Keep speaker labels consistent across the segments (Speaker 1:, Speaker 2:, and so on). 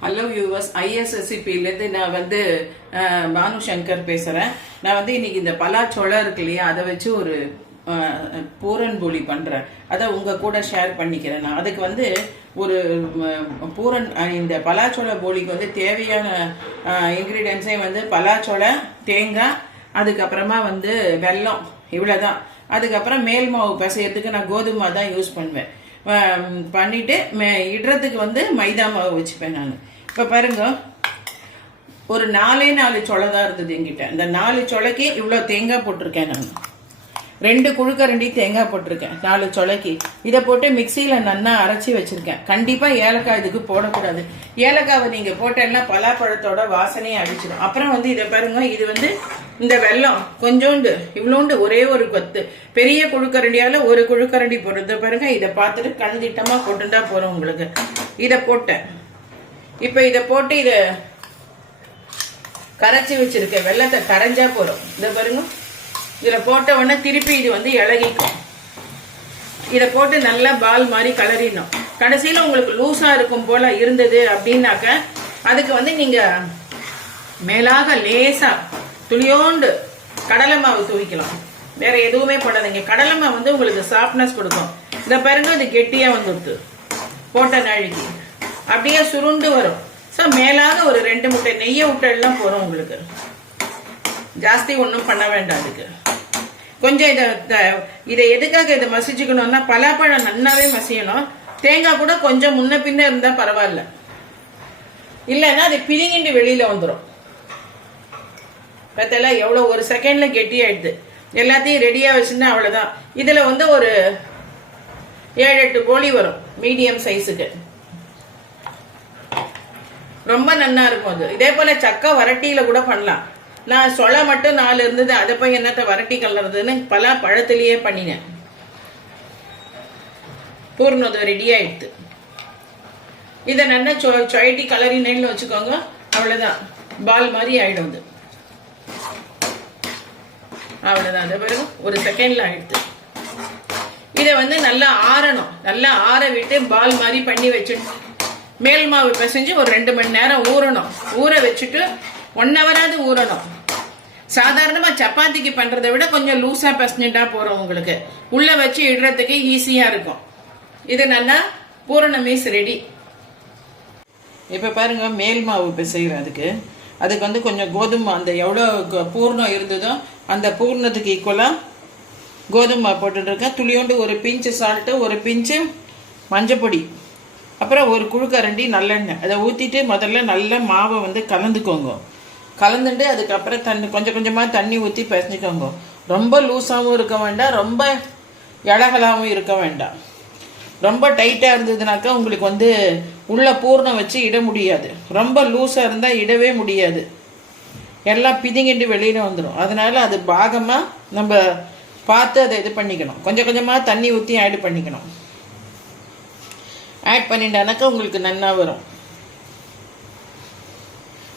Speaker 1: Hello viewers ஐஎஸ்எஸ்சிபிலேருந்து நான் வந்து பானு சங்கர் பேசுகிறேன் நான் வந்து இன்னைக்கு இந்த பலாச்சோளம் இருக்கு இல்லையா அதை வச்சு ஒரு அஹ், பூரன் போலி பண்ணுறேன் அதை உங்கள் கூட ஷேர் பண்ணிக்கிறேன் நான். அதுக்கு வந்து ஒரு பூரன் இந்த பலாச்சோள போலிக்கு வந்து தேவையான இன்க்ரீடியன்ஸே வந்து பலாச்சோள தேங்காய் அதுக்கப்புறமா வந்து வெல்லம் இவ்வளோதான் அதுக்கப்புறம் மேல் மாவு பிசையறதுக்கு நான் கோதுமை தான் யூஸ் பண்ணுவேன். பண்ணிட்டு மே- இடுறதுக்கு வந்து மைதா மாவு வச்சுப்பேன் நான். இப்போ பாருங்க. ஒரு நாலே நாலு சொலை தான் இருந்தது எங்கிட்ட இந்த நாலு சொலைக்கு இவ்வளோ தேங்காய் போட்டிருக்கேன் நான். ரெண்டு குழுக்கரண்டி தேங்காய் போட்டிருக்கேன் நாலு சொலைக்கு இதை போட்டு மிக்சியில் நன்னா அரைச்சி வச்சுருக்கேன். கண்டிப்பாக ஏலக்காய் இதுக்கு போடக்கூடாது. ஏலக்காவை நீங்கள் போட்டேன்னா பலாப்பழத்தோட வாசனையை அடிச்சிடும் அப்புறம் வந்து இதை பாருங்க இது வந்து இந்த வெல்லம் கொஞ்சோண்டு இவ்வளோண்டு ஒரே ஒரு கொத்து. பெரிய குழுக்கரண்டியால் ஒரு குழுக்கரண்டி போடுறத பாருங்க இதை பார்த்துட்டு கண் திட்டமாக போட்டுட்டா போகிறோம் உங்களுக்கு. இதை போட்டேன். இப்போ இதை போட்டு இதை கரைச்சி வச்சிருக்கேன் வெள்ளத்தை கரைஞ்சா போறோம் இதை பாருங்க. இதுல போட்ட உடனே திருப்பி இது வந்து இழகிக்கும் இதை போட்டு நல்லா பால் மாதிரி கலரிடணும். கடைசியில் உங்களுக்கு லூஸாக இருக்கும் போல இருந்தது அப்படின்னாக்க அதுக்கு வந்து நீங்கள் மேலாக லேசா துளியோண்டு கடலை மாவு தூவிக்கலாம். வேற எதுவுமே போடாதீங்க. கடலை மாவு வந்து உங்களுக்கு சாஃப்ட்னஸ் கொடுக்கும். இந்த பாருங்க இது கெட்டியாக வந்துடுது. போட்ட நழுகி. அப்படியே சுருண்டு வரும். ஸோ மேலாக ஒரு ரெண்டு முட்டை நெய்யை விட்டெல்லாம் போகிறோம் உங்களுக்கு. ஜாஸ்தி ஒன்றும் பண்ண வேண்டாம் அதுக்கு கொஞ்சம் இதை த- இதை எதுக்காக இதை மசிச்சுக்கணும்னா பலாப்பழம் நன்னாவே மசியணும். தேங்காய் கூட கொஞ்சம் முன்ன பின்ன இருந்தால் பரவாயில்ல. இல்லைன்னா அது பிழிங்கிண்டு வெளியில் வந்துடும் பார்த்தல எவ்வளோ ஒரு செகண்ட்ல கெட்டியாயிடுது எல்லாத்தையும் ரெடியாக வச்சுன்னா அவ்வளோதான் இதில் வந்து ஒரு ஏழு எட்டு கோழி வரும். மீடியம் சைஸுக்கு ரொம்ப நல்லா இருக்கும் அது. இதே போல சக்கை வரட்டியில கூட பண்ணலாம். நான் சொல மட்டும் நாலு இருந்தது அதை போய் என்னத்த வரட்டி கலர்றதுன்னு பல பழத்திலேயே பண்ணினேன். பூர்ணது ரெடி ஆயிடுது இதை நல்லா சொ சொயட்டி கலரினேன்னு வச்சுக்கோங்க அவ்வளோதான் பால் மாதிரி ஆயிடும் அது. அவ்வளோதான் அது பிறகு ஒரு செகண்ட்ல ஆயிடுது இதை வந்து நல்லா ஆறணும். நல்லா ஆற விட்டு பால் மாதிரி பண்ணி வச்சுட்டு மேல் மாவு பிசைஞ்சு ஒரு ரெண்டு மணி நேரம் ஊறணும். ஊற வச்சுட்டு ஒன் ஹவராது ஊறணும். சாதாரணமாக சப்பாத்திக்கு பண்ணுறதை விட கொஞ்சம் லூஸாக பிசைஞ்சிட்டா போகிறோம் உங்களுக்கு. உள்ளே வச்சு இடுறதுக்கு ஈஸியாக இருக்கும். இது நல்லா பூரண மீஸ் ரெடி இப்போ பாருங்க மேல் மாவு பிசைகிறேன் அதுக்கு. அதுக்கு வந்து கொஞ்சம் கோதுமை அந்த எவ்வளோ பூர்ணம் இருந்ததோ அந்த பூர்ணத்துக்கு ஈக்குவலாக கோதுமை போட்டுட்ருக்கேன் துளியோண்டு ஒரு பிஞ்சு சால்ட்டு ஒரு பிஞ்சு மஞ்சப்பொடி. அப்புறம் ஒரு குழுக்கரண்டி நல்லெண்ணெய். அதை ஊற்றிட்டு முதல்ல நல்ல மாவை வந்து கலந்துக்கோங்க. கலந்துட்டு அதுக்கப்புறம் தண்ணி கொஞ்சம் கொஞ்சமாக தண்ணி ஊற்றி பிசைஞ்சுக்கோங்க. ரொம்ப லூஸாகவும் இருக்க வேண்டாம் ரொம்ப இலகலாகவும் இருக்க வேண்டாம். ரொம்ப டைட்டாக இருந்ததுனாக்கா உங்களுக்கு வந்து உள்ள பூர்ணம் வச்சு இட முடியாது. ரொம்ப லூஸாக இருந்தால் இடவே முடியாது. எல்லாம் பிதுங்கிட்டு வெளியில் வந்துடும் அதனால் அது பாகமாக நம்ம பார்த்து அதை இது பண்ணிக்கணும். கொஞ்சம் கொஞ்சமாக தண்ணி ஊற்றி ஆட் பண்ணிக்கணும். ஆட் பண்ணிட்டானாக்கா உங்களுக்கு நன்னா வரும்.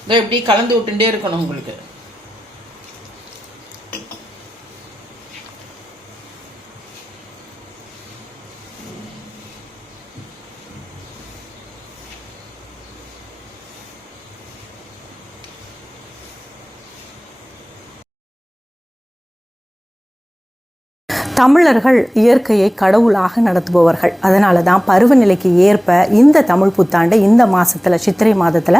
Speaker 1: இதோ எப்படி கலந்து விட்டுட்டே இருக்கணும் உங்களுக்கு.
Speaker 2: தமிழர்கள் இயற்கையை கடவுளாக நடத்துபவர்கள். அதனால தான் பருவநிலைக்கு ஏற்ப இந்த தமிழ் புத்தாண்டை இந்த மாதத்தில் சித்திரை மாதத்தில்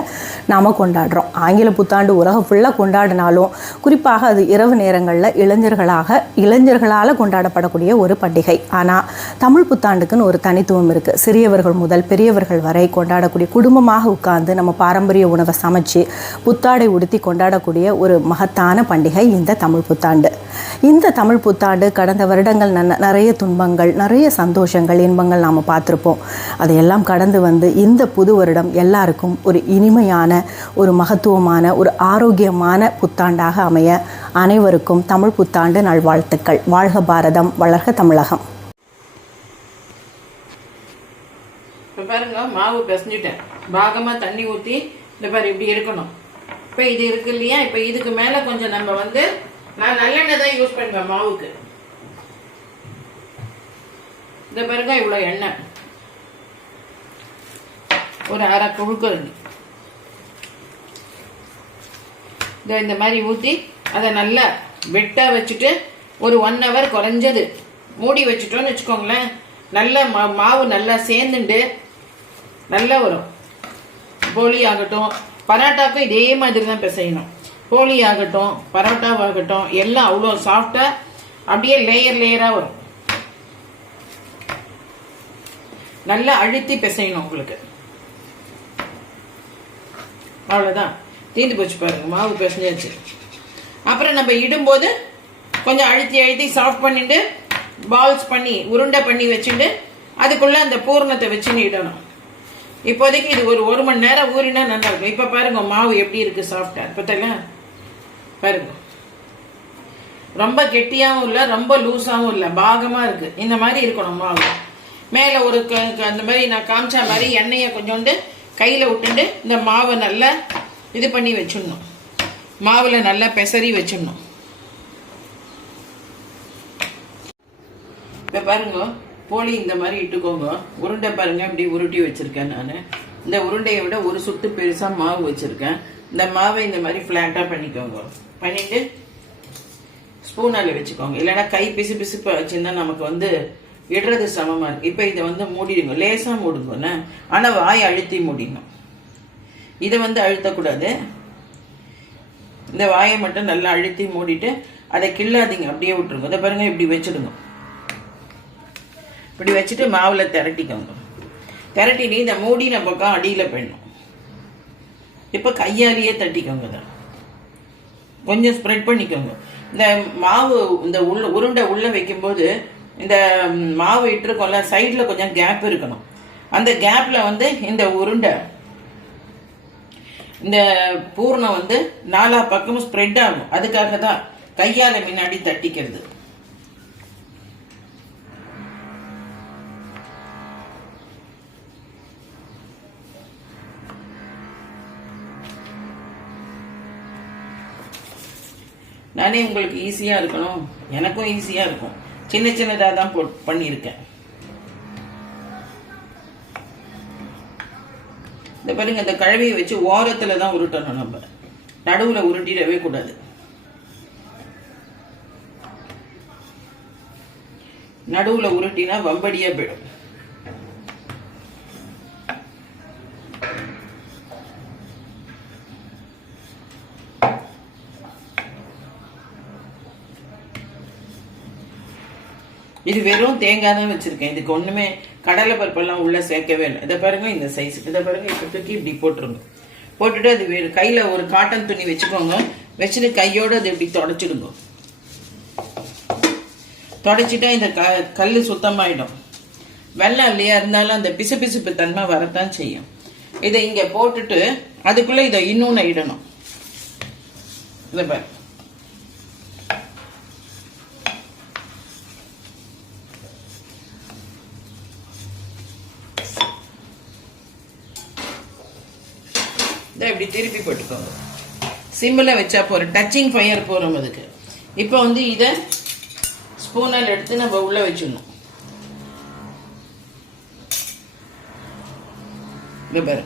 Speaker 2: நாம் கொண்டாடுறோம். ஆங்கில புத்தாண்டு உலகம் ஃபுல்லாக கொண்டாடினாலும் குறிப்பாக அது இரவு நேரங்களில் இளைஞர்களாக இளைஞர்களால் கொண்டாடப்படக்கூடிய ஒரு பண்டிகை. ஆனால் தமிழ் புத்தாண்டுக்குன்னு ஒரு தனித்துவம் இருக்குது சிறியவர்கள் முதல் பெரியவர்கள் வரை கொண்டாடக்கூடிய குடும்பமாக உட்கார்ந்து நம்ம பாரம்பரிய உணவை சமைச்சு புத்தாடை உடுத்தி கொண்டாடக்கூடிய ஒரு மகத்தான பண்டிகை இந்த தமிழ் புத்தாண்டு. இந்த தமிழ் புத்தாண்டு கடந்த வருட நன்ன- நிறைய துன்பங்கள் நிறைய சந்தோஷங்கள் இன்பங்கள் நாம் பார்த்துருப்போம். அதையெல்லாம் கடந்து வந்து இந்த புது வருடம் எல்லாருக்கும் ஒரு இனிமையான ஒரு மகத்துவமான ஒரு ஆரோக்கியமான புத்தாண்டாக அமைய அனைவருக்கும் தமிழ் புத்தாண்டு நல்வாழ்த்துக்கள். வாழ்க பாரதம் வளர்க தமிழகம்.
Speaker 1: இப்போ பாருங்க மாவு பிசைஞ்சிட்டேன். பாகமாக தண்ணி ஊற்றி இந்த பாரு இப்படி இருக்கணும் இப்போ இது இருக்கு இல்லையா? இப்போ இதுக்கு மேலே கொஞ்சம் நம்ம வந்து நான் நல்லெண்ணெய் தான் யூஸ் பண்ணுவேன் மாவுக்கு. இந்த பாருங்க இவ்வளோ எண்ணெய். ஒரு அரை குழுக்கரண்டி இதோ இந்த மாதிரி ஊற்றி அதை நல்லா வெட்டாக வச்சுட்டு ஒரு ஒன் ஹவர் குறைஞ்சது. மூடி வச்சுட்டோன்னு வச்சுக்கோங்களேன். நல்லா மா மாவு நல்லா சேர்ந்துண்டு நல்லா வரும். போலி ஆகட்டும் பரோட்டாக்கும் இதே மாதிரி தான் பிசையணும். போலி ஆகட்டும் பரோட்டாவாகட்டும் எல்லாம் அவ்வளோ சாஃப்டாக அப்படியே லேயர் லேயராக வரும். நல்லா அழுத்தி பிசையணும் உங்களுக்கு. அவ்வளோதான் தீந்து போச்சு பாருங்க மாவு பிசைஞ்சாச்சு. அப்புறம் நம்ம இடும்போது கொஞ்சம் அழுத்தி அழுத்தி சாஃப்ட் பண்ணிட்டு பால்ஸ் பண்ணி உருண்டை பண்ணி வச்சுட்டு அதுக்குள்ள அந்த பூர்ணத்தை வச்சுன்னு இடணும். இப்போதைக்கு இது ஒரு ஒரு மணி நேரம் ஊறினா நல்லா இருக்கும் இப்போ பாருங்க மாவு எப்படி இருக்கு சாஃப்டா பார்த்தீங்களா பாருங்க. ரொம்ப கெட்டியாகவும் இல்லை ரொம்ப லூஸாகவும் இல்லை. பாகமாக இருக்கு. இந்த மாதிரி இருக்கணும் மாவு. மேலே ஒரு க- அந்த மாதிரி நான் காமிச்ச மாதிரி எண்ணெயை கொஞ்சோண்டு கையில் விட்டுட்டு இந்த மாவை நல்லா இது பண்ணி வச்சிடணும். மாவில் நல்லா பெசரி வச்சிடணும். இப்போ பாருங்க போலி இந்த மாதிரி இட்டுக்கோங்க. உருண்டை பாருங்க இப்படி உருட்டி வச்சிருக்கேன் நான். இந்த உருண்டையை விட ஒரு சுத்து பெருசா மாவு வச்சிருக்கேன். இந்த மாவை இந்த மாதிரி ஃப்ளாட்டாக பண்ணிக்கோங்க. பண்ணிட்டு ஸ்பூனால வச்சுக்கோங்க. இல்லைன்னா கை பிசு பிசுப்பு வச்சுருந்தா நமக்கு வந்து இடுறது சமமா இருக்கு. இப்போ இதை வந்து மூடிடுங்க. லேசா மூடுங்கண்ணே ஆனா வாய் அழுத்தி மூடிடணும் இதை வந்து அழுத்தக்கூடாது. இந்த வாயை மட்டும் நல்லா அழுத்தி மூடிட்டு அதை கிள்ளாதீங்க. அப்படியே விட்டுருங்க. இதை பாருங்க இப்படி வச்சிடுங்க. இப்படி வச்சுட்டு மாவுல திரட்டிக்கோங்க. திரட்டிட்டு இந்த மூடின பக்கம் அடியில போயிடணும் இப்போ கையாலேயே தட்டிக்கோங்க தான் கொஞ்சம் ஸ்ப்ரெட் பண்ணிக்கோங்க. இந்த மாவு இந்த உள்ள உருண்டை உள்ள வைக்கும்போது இந்த மாவு இட்டிருக்கோம்ல சைடில் கொஞ்சம் கேப் இருக்கணும். அந்த கேப்பில் வந்து இந்த உருண்டை. இந்த பூர்ணம் வந்து நாலா பக்கமும் ஸ்ப்ரெட் ஆகும். அதுக்காக தான் கையால் முன்னாடி தட்டிக்கிறது. நானே உங்களுக்கு ஈஸியாக இருக்கணும். எனக்கும் ஈஸியாக இருக்கும். சின்ன சின்னதா தான் போ பண்ணியிருக்கேன். இந்த பாருங்க இந்த கழுவியை வச்சு ஓரத்தில் தான் உருட்டணும் நம்ம. நடுவுல உருட்டிடவே கூடாது. நடுவுல உருட்டினா வம்படியாக போயிடும். இது வெறும் தேங்காய் தான் வச்சிருக்கேன். இதுக்கு ஒண்ணுமே கடலை பருப்பெல்லாம் உள்ள சேர்க்கவே இல்லை. இதை பாருங்க இந்த சைஸ் இதை பாருங்க இப்ப தூக்கி இப்படி போட்டுருங்க. போட்டுட்டு அது வேறு கையில ஒரு காட்டன் துணி வச்சுக்கோங்க. வச்சுட்டு கையோட அது இப்படி தொடச்சிடுங்க. தொடச்சிட்டா இந்த க கல் சுத்தமாயிடும். வெள்ளம் இல்லையா இருந்தாலும் அந்த பிசுபிசுப்பு தன்மை வரத்தான் செய்யும். இதை இங்க போட்டுட்டு அதுக்குள்ள இதை இன்னொன்னு இடணும். இதை பாரு இதை இப்படி வச்சுக்கோங்க. சிம்மில் வச்சா போகிறோம் டச்சிங் ஃபயர் போகிறோம் அதுக்கு. இப்போ வந்து இதை ஸ்பூனால் எடுத்து நம்ம உள்ளே வச்சிடணும். பாரு.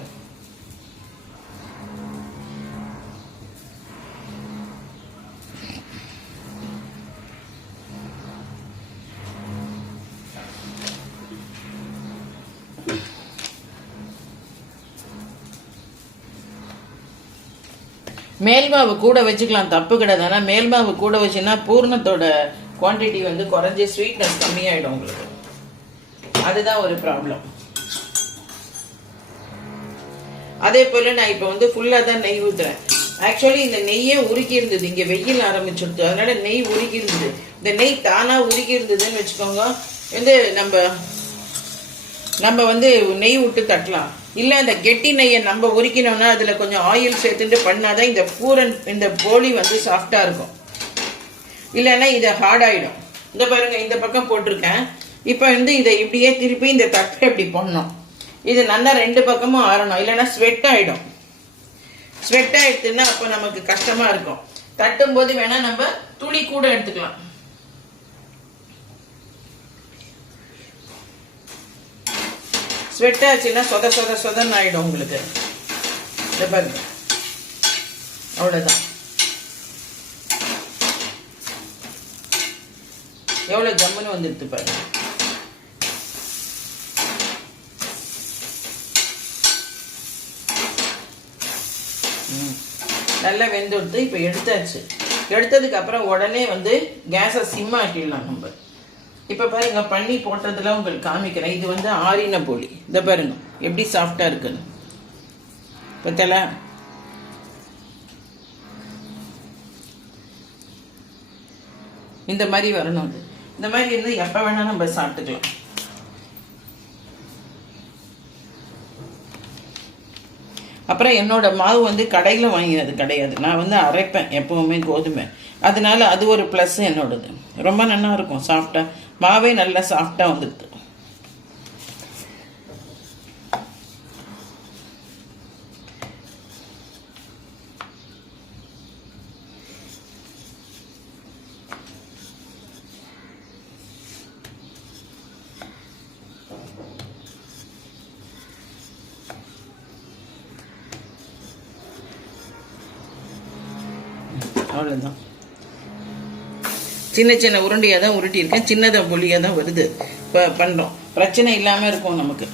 Speaker 1: மேல்மாவு கூட வச்சுக்கலாம் தப்பு கிடையாது. ஆனால் மேல்மாவு கூட வச்சுன்னா பூர்ணத்தோட குவான்டிட்டி வந்து குறைஞ்சி ஸ்வீட்னஸ் கம்மியாயிடும் உங்களுக்கு. அதுதான் ஒரு ப்ராப்ளம் அதே போல நான் இப்போ வந்து ஃபுல்லாக தான் நெய் ஊத்துறேன். ஆக்சுவலி இந்த நெய்யே உருக்கி இருந்தது இங்கே வெயில் ஆரம்பிச்சிருது அதனால நெய் உருக்கி இருந்தது இந்த நெய் தானாக உருக்கி இருந்ததுன்னு வச்சுக்கோங்க. வந்து நம்ம நம்ம வந்து நெய் விட்டு தட்டலாம். இல்லை அந்த கெட்டி நெய்யை நம்ம உரிக்கணும்னா அதில் கொஞ்சம் ஆயில் சேர்த்துட்டு பண்ணாதான் இந்த பூரன் இந்த போலி வந்து சாஃப்டாக இருக்கும். இல்லைன்னா இது ஹார்டாயிடும் இந்த பாருங்க இந்த பக்கம் போட்டிருக்கேன். இப்போ வந்து இதை இப்படியே திருப்பி இந்த தட்டை இப்படி பண்ணணும். இது நல்லா ரெண்டு பக்கமும் ஆறணும். இல்லைன்னா ஸ்வெட் ஆகிடும் ஸ்வெட் ஆகிடுச்சுன்னா அப்போ நமக்கு கஷ்டமாக இருக்கும். தட்டும் போது வேணால் நம்ம துணி கூட எடுத்துக்கலாம். ஸ்வெட் ஆச்சுன்னா சொத சொத சொதன்னு ஆயிடும் உங்களுக்கு. இந்த பாருங்க. அவ்வளோதான் எவ்வளோ ஜம்முன்னு வந்துடுது பாருங்க. நல்லா வெந்து எடுத்து இப்போ எடுத்தாச்சு. எடுத்ததுக்கு அப்புறம் உடனே வந்து கேஸை சிம் ஆக்கிடலாம் நம்ம. இப்போ பாருங்க பண்ணி போட்டதுல உங்களுக்கு காமிக்கிறேன். இது வந்து ஆறின போலி இதை பாருங்க எப்படி சாஃப்டாக இருக்குன்னு. பத்தல இந்த மாதிரி வரணும் அது. இந்த மாதிரி இருந்து எப்போ வேணால் நம்ம சாப்பிட்டுக்கலாம். அப்புறம் என்னோட மாவு வந்து கடையில் வாங்கினது கிடையாது. நான் வந்து அரைப்பேன் எப்பவுமே கோதுமை. அதனால அது ஒரு ப்ளஸ் என்னோடது. ரொம்ப நல்லா இருக்கும் சாஃப்டாக மாவே நல்லா சாஃப்டாக வந்துடுது. அவ்வளோதான் சின்ன சின்ன உருண்டையாக தான் உருட்டியிருக்கேன் சின்னதாக புள்ளியாக தான் வருது. இப்போ பண்ணுறோம் பிரச்சனை இல்லாமல் இருக்கும் நமக்கு.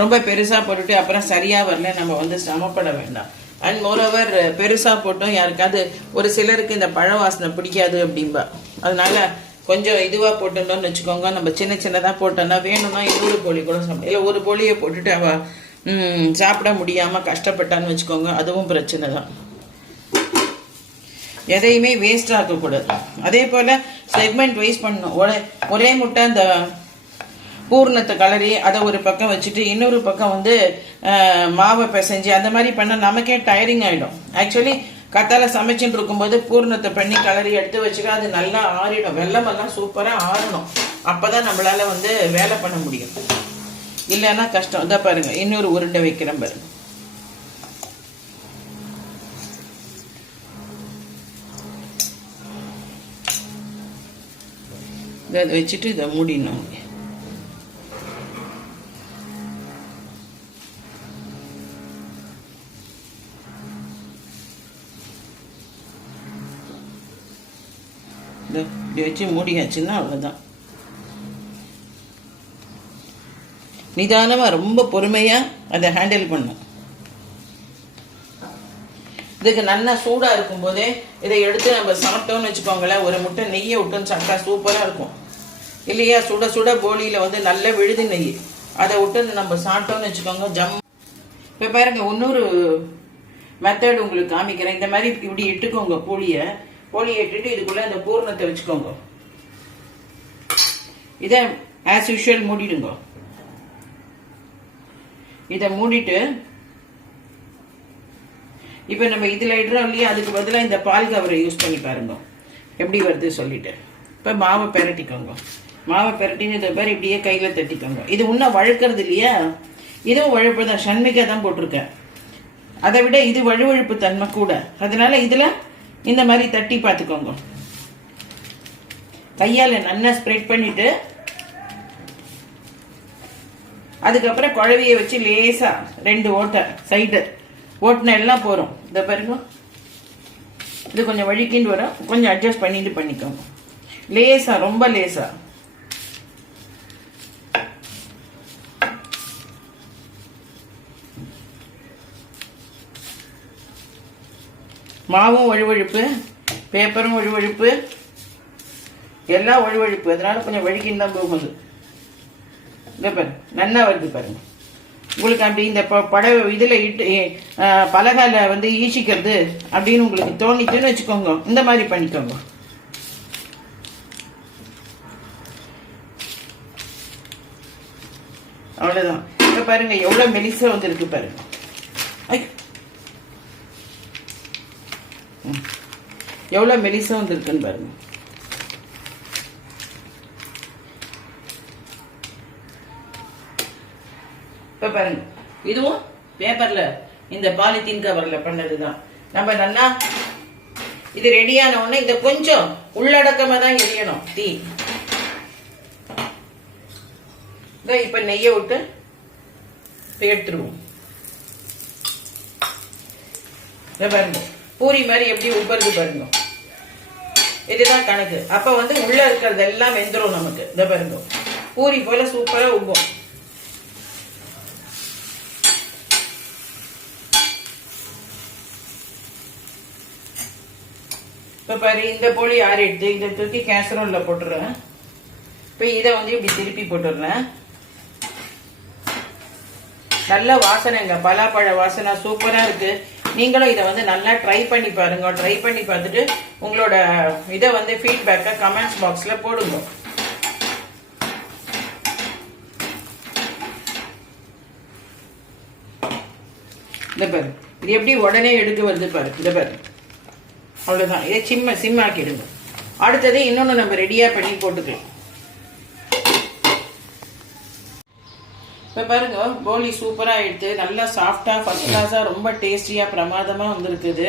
Speaker 1: ரொம்ப பெருசாக போட்டுட்டு அப்புறம் சரியாக வரல. நம்ம வந்து சிரமப்பட வேண்டாம். அண்ட் மோரோவர் பெருசாக போட்டோம். யாருக்காவது ஒரு சிலருக்கு இந்த பழ வாசனை பிடிக்காது அப்படிம்பா. அதனால கொஞ்சம் இதுவாக போட்டோம்னு வச்சுக்கோங்க. நம்ம சின்ன சின்னதாக போட்டோம்னா வேணும்னா இன்னொரு போலி கூட சாப்பிடும் இல்லை ஒரு போலியை போட்டுட்டு அவள் சாப்பிட முடியாமல் கஷ்டப்பட்டான்னு வச்சுக்கோங்க. அதுவும் பிரச்சனை தான். எதையுமே வேஸ்ட் ஆக்கக்கூடாது அதே போல் செக்மெண்ட் வைஸ் பண்ணணும். ஒரே ஒரே முட்டை அந்த பூர்ணத்தை கலரி அதை ஒரு பக்கம் வச்சுட்டு இன்னொரு பக்கம் வந்து மாவை பிசைஞ்சு அந்த மாதிரி பண்ணால் நமக்கே டயரிங் ஆகிடும் ஆக்சுவலி கத்தால சமைச்சுட்டு இருக்கும்போது பூர்ணத்தை பண்ணி கலரி எடுத்து வச்சுக்க அது நல்லா ஆறிடும். வெள்ளமெல்லாம் சூப்பராக ஆறணும். அப்போ தான் நம்மளால் வந்து வேலை பண்ண முடியும். இல்லைன்னா கஷ்டம். இதை பாருங்கள் இன்னொரு உருண்டை வைக்கிறேன் பாருங்கள் இதை வச்சுட்டு இதை மூடிடணும் இதை இப்படி வச்சு மூடியாச்சுன்னா அவ்வளோதான் நிதானமாக ரொம்ப பொறுமையாக அதை ஹேண்டில் பண்ணும் இதுக்கு நல்லா சூடாக இருக்கும்போதே இதை எடுத்து நம்ம சாப்பிட்டோம்னு வச்சுக்கோங்களேன் ஒரு முட்டை நெய்யை விட்டோன்னு சாப்பிட்டா சூப்பராக இருக்கும். இல்லையா? சுட சுட போலியில் வந்து நல்ல விழுதி நெய். அதை விட்டு நம்ம சாப்பிட்டோம்னு வச்சுக்கோங்க ஜம். இப்போ பாருங்க இன்னொரு மெத்தட் உங்களுக்கு காமிக்கிறேன். இந்த மாதிரி இப்படி இட்டுக்கோங்க கோழியை கோழியை இட்டுட்டு இதுக்குள்ளே இந்த பூர்ணத்தை வச்சுக்கோங்க. இதை ஆஸ் யூஷுவல் மூடிடுங்க. இதை மூடிட்டு இப்போ நம்ம இதில் இடுறோம் இல்லையா? அதுக்கு பதிலாக இந்த பால் கவரை யூஸ் பண்ணி பாருங்க. எப்படி வருது சொல்லிட்டு. இப்போ மாவை பெரட்டிக்கோங்க. மாவை பெரட்டின்னு இதை பேர் இப்படியே கையில் தட்டிக்கோங்க. இது இன்னும் வழுக்கிறது இல்லையா? இதுவும் வழுப்பு தான். சண்மிகா தான் போட்டிருக்கேன். அதை விட இது வழுவழுப்பு தன்மை கூட. அதனால இதில் இந்த மாதிரி தட்டி பார்த்துக்கோங்க. கையால் நல்லா ஸ்ப்ரெட் பண்ணிட்டு அதுக்கப்புறம் குழவியை வச்சு லேசாக ரெண்டு ஓட்டை சைடு ஓட்டின எல்லாம் போகிறோம் இந்த பாருங்க. இது கொஞ்சம் வழுக்கின்னு வரும். கொஞ்சம் அட்ஜஸ்ட் பண்ணிட்டு பண்ணிக்கோங்க. லேசாக ரொம்ப லேசாக மாவும் வழுவழுப்பு பேப்பரும் ஒழுவழுப்பு எல்லாம் ஒழுவழுப்பு அதனால கொஞ்சம் வழுக்கின்னு தான் போகுது. இந்த பாரு நல்லா வருது பாருங்க. உங்களுக்கு அப்படி இந்த ப- பட இதில் இட்டு பலகால வந்து ஈசிக்கிறது அப்படின்னு உங்களுக்கு தோணிச்சுன்னு வச்சுக்கோங்க. இந்த மாதிரி பண்ணிக்கோங்க. அவ்வளோதான் இப்போ பாருங்க எவ்வளோ மெலிசா வந்துருக்கு பாருங்க. ஐ. எவ்வளோ மெலிசா வந்திருக்குன்னு பாருங்க. இப்போ பாருங்க. இதுவும் பேப்பர்ல இந்த பாலித்தீன் கவர்ல பண்ணதுதான். நம்ம நல்லா இது ரெடியான உடனே இதை கொஞ்சம் உள்ளடக்கமா தான் எரியணும். தீ. இதோ இப்ப நெய்யை விட்டு எடுத்துருவோம். பாருங்க. பூரி மாதிரி எப்படி உப்பருது பாருங்க. இதுதான் கணக்கு. அப்ப வந்து உள்ள இருக்கிறது எல்லாம் வெந்துடும் நமக்கு. இந்த பாருங்க. பூரி போல சூப்பரா உப்பும். இப்ப பாரு இந்த போலி ஆறிடுது இதை தூக்கி கேசரோல்ல போட்டுறேன். இப்ப இதை வந்து இப்படி திருப்பி போட்டுடுறேன் நல்ல வாசனைங்க பலாப்பழ வாசனை சூப்பரா இருக்கு. நீங்களும் இதை வந்து நல்லா ட்ரை பண்ணி பாருங்க. ட்ரை பண்ணி பார்த்துட்டு உங்களோட இதை வந்து ஃபீட்பேக்கை கமெண்ட்ஸ் பாக்ஸில் போடுங்க. இந்த பாரு. இது எப்படி உடனே எடுக்க வருது பாரு. இந்த பாரு. அவ்வளோதான் இதை சிம்ம சிம்மாக்கிடுங்க அடுத்தது இன்னொன்று நம்ம ரெடியாக பண்ணி போட்டுக்கலாம். இப்போ பாருங்க கோழி சூப்பராக எடுத்து நல்லா சாஃப்டாக ஃபர்ஸ்ட் கிளாஸாக ரொம்ப டேஸ்டியாக பிரமாதமாக வந்திருக்குது.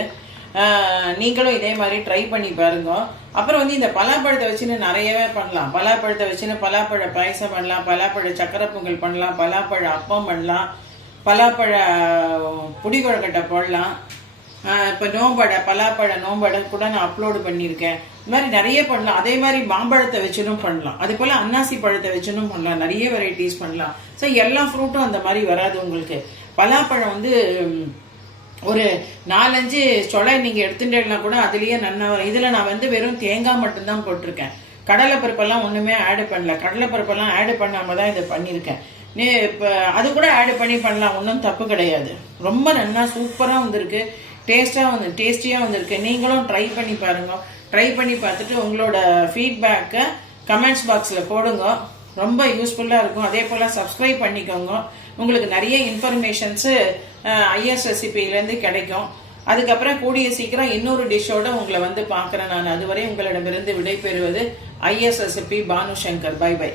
Speaker 1: நீங்களும் இதே மாதிரி ட்ரை பண்ணி பாருங்க. அப்புறம் வந்து இந்த பலாப்பழத்தை வச்சுன்னு நிறையவே பண்ணலாம். பலாப்பழத்தை வச்சுன்னு பலாப்பழ பாயசம் பண்ணலாம் பலாப்பழ சக்கரை பொங்கல் பண்ணலாம் பலாப்பழ அப்பம் பண்ணலாம் பலாப்பழ புடிகொழக்கட்டை போடலாம். இப்போ நோம்படை பலாப்பழ நோம்படை கூட நான் அப்லோடு பண்ணியிருக்கேன். இந்த மாதிரி நிறைய பண்ணலாம். அதே மாதிரி மாம்பழத்தை வச்சுனும் பண்ணலாம். அதே போல் அன்னாசி பழத்தை வச்சுனும் பண்ணலாம். நிறைய வெரைட்டிஸ் பண்ணலாம். ஸோ எல்லா ஃப்ரூட்டும் அந்த மாதிரி வராது உங்களுக்கு. பலாப்பழம் வந்து ஒரு நாலஞ்சு சொலை நீங்கள் எடுத்துட்டேன்னா கூட அதுலேயே நன்னா வரும். இதில் நான் வந்து வெறும் தேங்காய் மட்டும்தான் போட்டிருக்கேன். கடலைப்பருப்பெல்லாம் ஒன்றுமே ஆடு பண்ணல. கடலைப்பருப்பெல்லாம் ஆடு பண்ணாமல் தான் இதை பண்ணியிருக்கேன். நீ இப்போ அது கூட ஆட் பண்ணி பண்ணலாம். ஒன்றும் தப்பு கிடையாது. ரொம்ப நல்லா சூப்பராக வந்திருக்கு. டேஸ்ட்டாக வந்து டேஸ்டியாக வந்திருக்கு. நீங்களும் ட்ரை பண்ணி பாருங்க. ட்ரை பண்ணி பார்த்துட்டு உங்களோட ஃபீட்பேக்கை கமெண்ட்ஸ் பாக்ஸில் போடுங்க. ரொம்ப யூஸ்ஃபுல்லாக இருக்கும். அதே போல் சப்ஸ்கிரைப் பண்ணிக்கோங்க. உங்களுக்கு நிறைய இன்ஃபர்மேஷன்ஸு ஐஎஸ் ரெசிபிலேருந்து கிடைக்கும். அதுக்கப்புறம் கூடிய சீக்கிரம் இன்னொரு டிஷ்ஷோட உங்களை வந்து பார்க்குறேன். நான் அதுவரை உங்களிடமிருந்து விடைபெறுவது I S recipe Banu Shankar bye bye